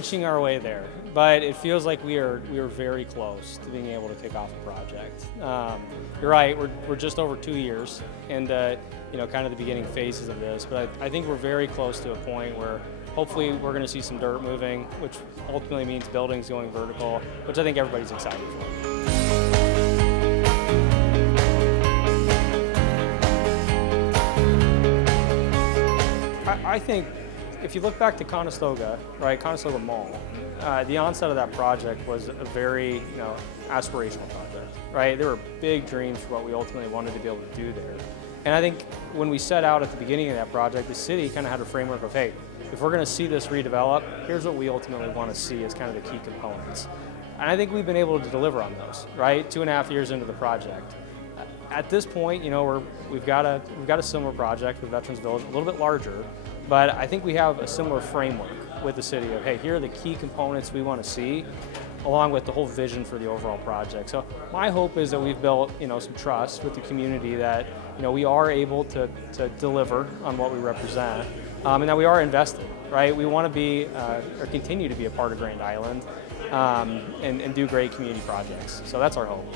inching our way there, but it feels like we are very close to being able to kick off a project. You're right, we're just over 2 years and kind of the beginning phases of this, but I think we're very close to a point where hopefully we're going to see some dirt moving, which ultimately means buildings going vertical, which I think everybody's excited for. I think if you look back to Conestoga, right, Conestoga Mall, the onset of that project was a very, aspirational project, right? There were big dreams for what we ultimately wanted to be able to do there. And I think when we set out at the beginning of that project, the city kind of had a framework of, hey, if we're going to see this redevelop, here's what we ultimately want to see as kind of the key components. And I think we've been able to deliver on those, right? 2.5 years into the project. At this point, we've got a similar project with Veterans Village, a little bit larger, but I think we have a similar framework with the city of, hey, here are the key components we want to see, along with the whole vision for the overall project. So my hope is that we've built, some trust with the community that, we are able to deliver on what we represent, and that we are invested, right? We want to be, or continue to be a part of Grand Island, and do great community projects. So that's our hope.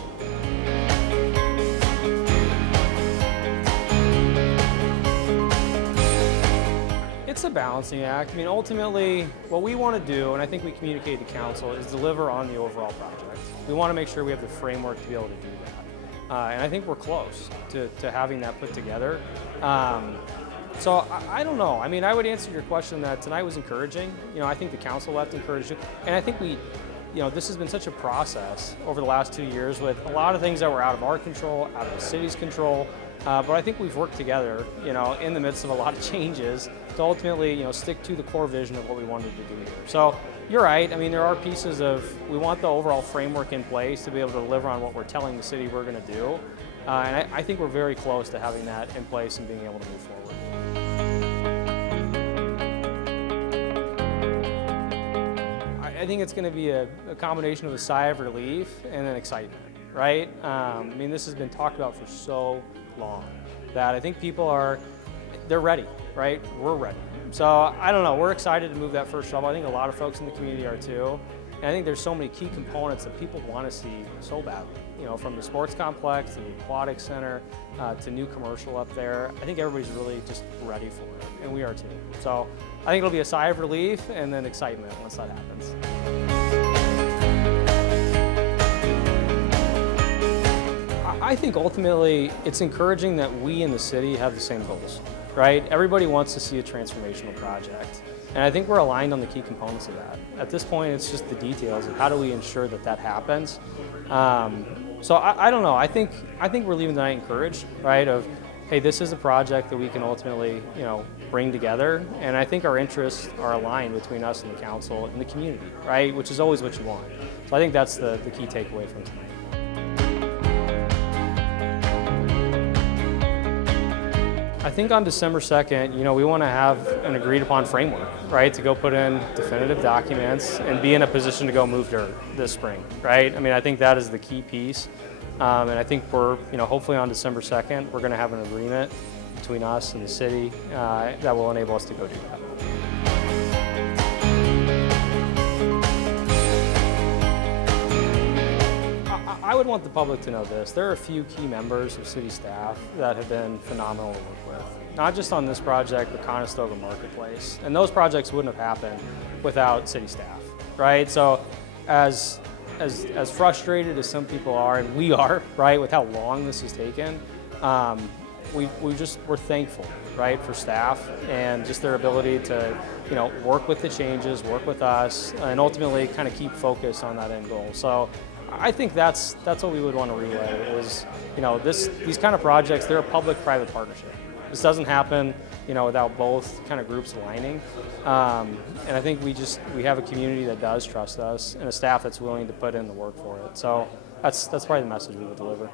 It's a balancing act. I mean, ultimately, what we want to do, and I think we communicate to council, is deliver on the overall project. We want to make sure we have the framework to be able to do that. And I think we're close to having that put together. So I don't know. I mean, I would answer your question that tonight was encouraging. I think the council left encouraging. And I think this has been such a process over the last 2 years with a lot of things that were out of our control, out of the city's control. But I think we've worked together, in the midst of a lot of changes to ultimately, stick to the core vision of what we wanted to do here. So you're right. I mean, there are pieces of, we want the overall framework in place to be able to deliver on what we're telling the city we're going to do. And I think we're very close to having that in place and being able to move forward. I think it's going to be a combination of a sigh of relief and an excitement, right? I mean, this has been talked about for so long that I think people they're ready, right? We're ready. So I don't know, we're excited to move that first shovel. I think a lot of folks in the community are too. And I think there's so many key components that people want to see so badly, from the sports complex to the aquatic center to new commercial up there. I think everybody's really just ready for it, and we are too. So I think it'll be a sigh of relief and then excitement once that happens. I think ultimately it's encouraging that we in the city have the same goals, right? Everybody wants to see a transformational project. And I think we're aligned on the key components of that. At this point, it's just the details of how do we ensure that that happens. So I don't know. I think we're leaving tonight encouraged, right? Of, hey, this is a project that we can ultimately, bring together. And I think our interests are aligned between us and the council and the community, right? Which is always what you want. So I think that's the key takeaway from tonight. I think on December 2nd, we want to have an agreed upon framework, right, to go put in definitive documents and be in a position to go move dirt this spring, right? I mean, I think that is the key piece. And I think we're, hopefully on December 2nd, we're going to have an agreement between us and the city that will enable us to go do that. I would want the public to know this. There are a few key members of city staff that have been phenomenal to work with. Not just on this project, but Conestoga Marketplace. And those projects wouldn't have happened without city staff, right? So as frustrated as some people are, and we are, right, with how long this has taken, we're thankful, right, for staff and just their ability to, work with the changes, work with us, and ultimately kind of keep focus on that end goal. So I think that's what we would want to relay is, these kind of projects, they're a public-private partnership. This doesn't happen, without both kind of groups aligning. And I think we have a community that does trust us and a staff that's willing to put in the work for it. So that's probably the message we would deliver.